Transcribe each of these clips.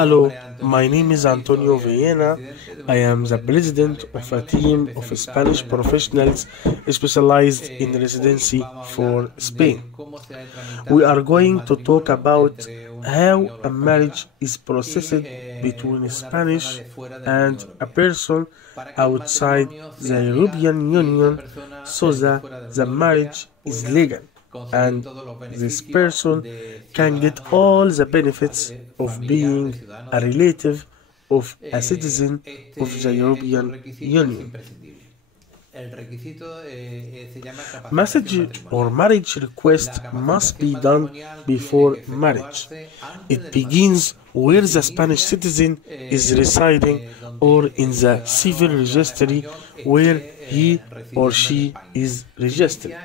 Hello, my name is Antonio Villena. I am the president of a team of Spanish professionals specialized in residency for Spain. We are going to talk about how a marriage is processed between a Spanish and a person outside the European Union so that the marriage is legal and this person can get all the benefits of being a relative of a citizen of the European Union. Message or marriage request must be done before marriage. It begins where the Spanish citizen is residing or in the civil registry where he or she is registered.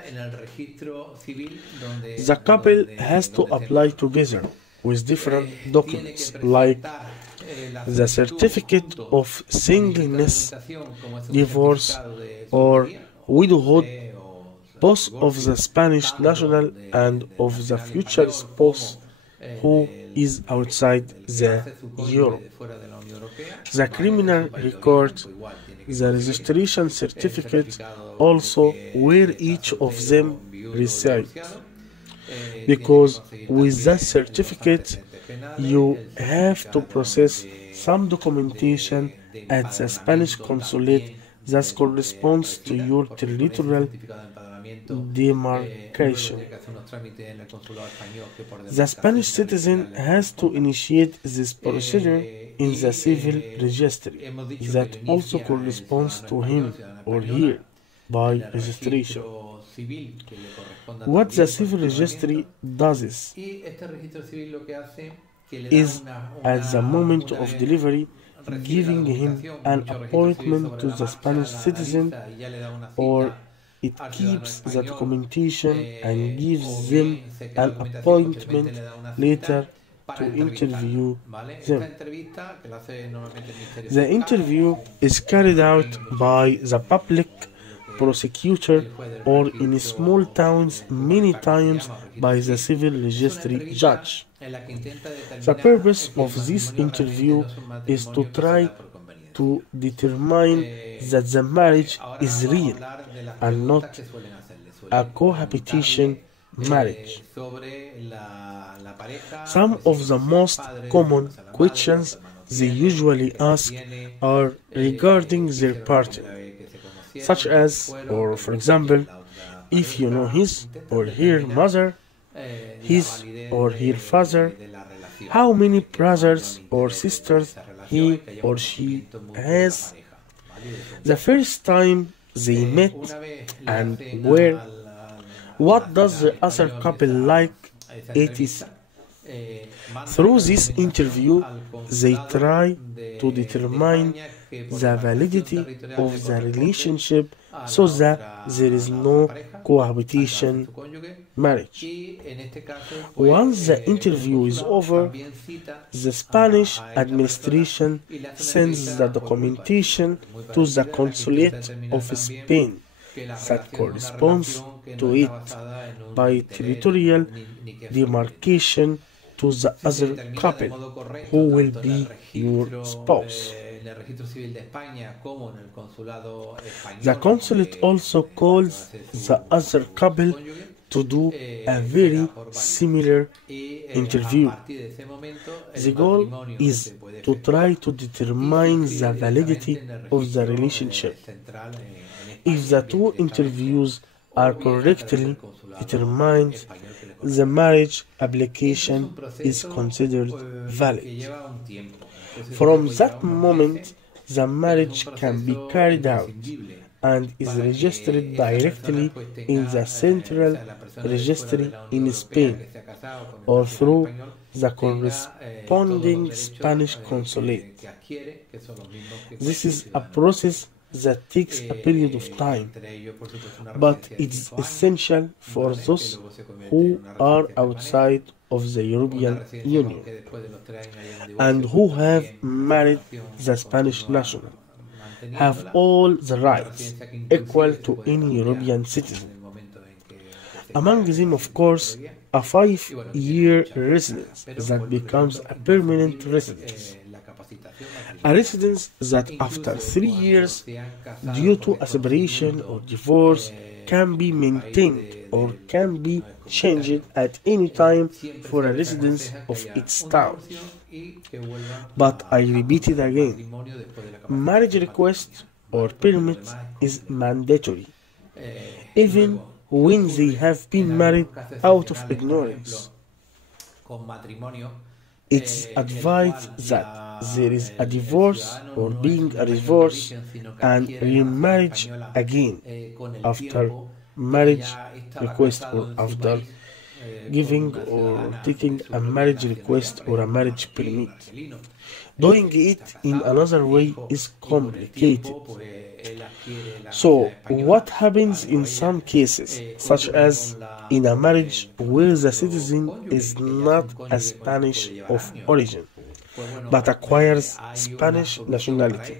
The couple has to apply together with different documents like the certificate of singleness, divorce, or widowhood, both of the Spanish national and of the future spouse who is outside the Europe. The criminal record, the registration certificate, also where each of them resides. Because with that certificate, you have to process some documentation at the Spanish consulate that corresponds to your territorial demarcation. The Spanish citizen has to initiate this procedure in the civil registry that also corresponds to him or her by registration. What the civil registry does is at the moment of delivery giving him an appointment to the Spanish citizen, or it keeps the documentation and gives them an appointment later to interview them. The interview is carried out by the public prosecutor or in small towns many times by the civil registry judge. The purpose of this interview is to try to determine that the marriage is real and not a cohabitation marriage. Some of the most common questions they usually ask are regarding their partner, such as, or for example, if you know his or her mother, his or her father, how many brothers or sisters he or she has, the first time they met and where, what does the other couple like, etc. Through this interview, they try to determine the validity of the relationship so that there is no cohabitation marriage. Once the interview is over, the Spanish administration sends the documentation to the consulate of Spain that corresponds to it by territorial demarcation to the other couple who will be your spouse. The consulate also calls the other couple to do a very similar interview. The goal is to try to determine the validity of the relationship. If the two interviews are correctly determined, the marriage application is considered valid. From that moment, the marriage can be carried out and is registered directly in the central registry in Spain or through the corresponding Spanish consulate. This is a process that takes a period of time, but it's essential for those who are outside of the European Union and who have married the Spanish national, have all the rights equal to any European citizen. Among them, of course, a 5-year residence that becomes a permanent residence. A residence that after 3 years, due to a separation or divorce, can be maintained or can be changed at any time for a residence of its town. But I repeat it again, marriage request or permit is mandatory, even when they have been married out of ignorance. It's advised that there is a divorce or being a divorce and remarriage again after marriage request or after giving or taking a marriage request or a marriage permit. Doing it in another way is complicated. So, what happens in some cases, such as in a marriage where the citizen is not a Spanish of origin, but acquires Spanish nationality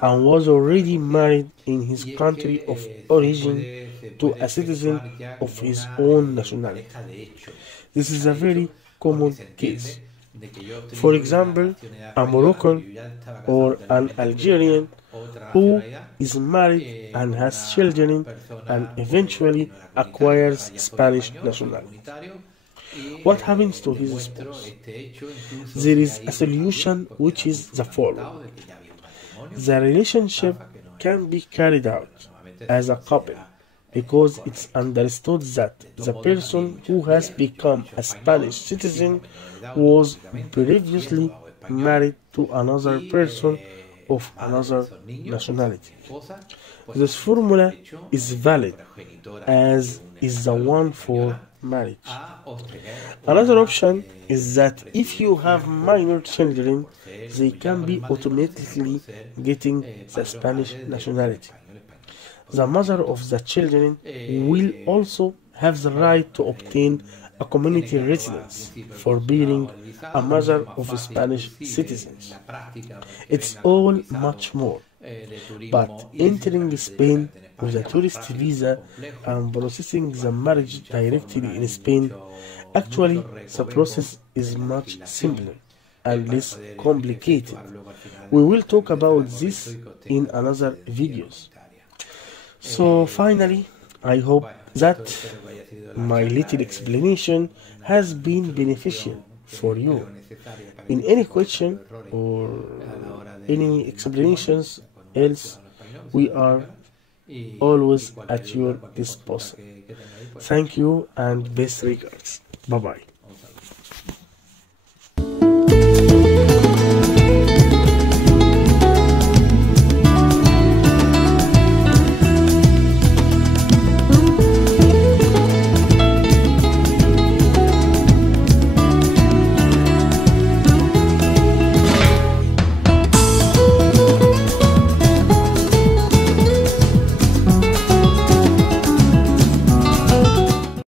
and was already married in his country of origin to a citizen of his own nationality? This is a very common case. For example, a Moroccan or an Algerian who is married and has children and eventually acquires Spanish nationality. What happens to his spouse? There is a solution, which is the following. The relationship can be carried out as a couple because it's understood that the person who has become a Spanish citizen was previously married to another person of another nationality. This formula is valid, as is the one for marriage. Another option is that if you have minor children, they can be automatically getting the Spanish nationality. The mother of the children will also have the right to obtain a community residence for being a mother of Spanish citizens. It's all much more. But entering Spain with a tourist visa and processing the marriage directly in Spain, actually the process is much simpler and less complicated. We will talk about this in another videos. So finally, I hope that my little explanation has been beneficial for you. In any question or any explanations else, we are always at your disposal. Thank you and best regards. Bye bye.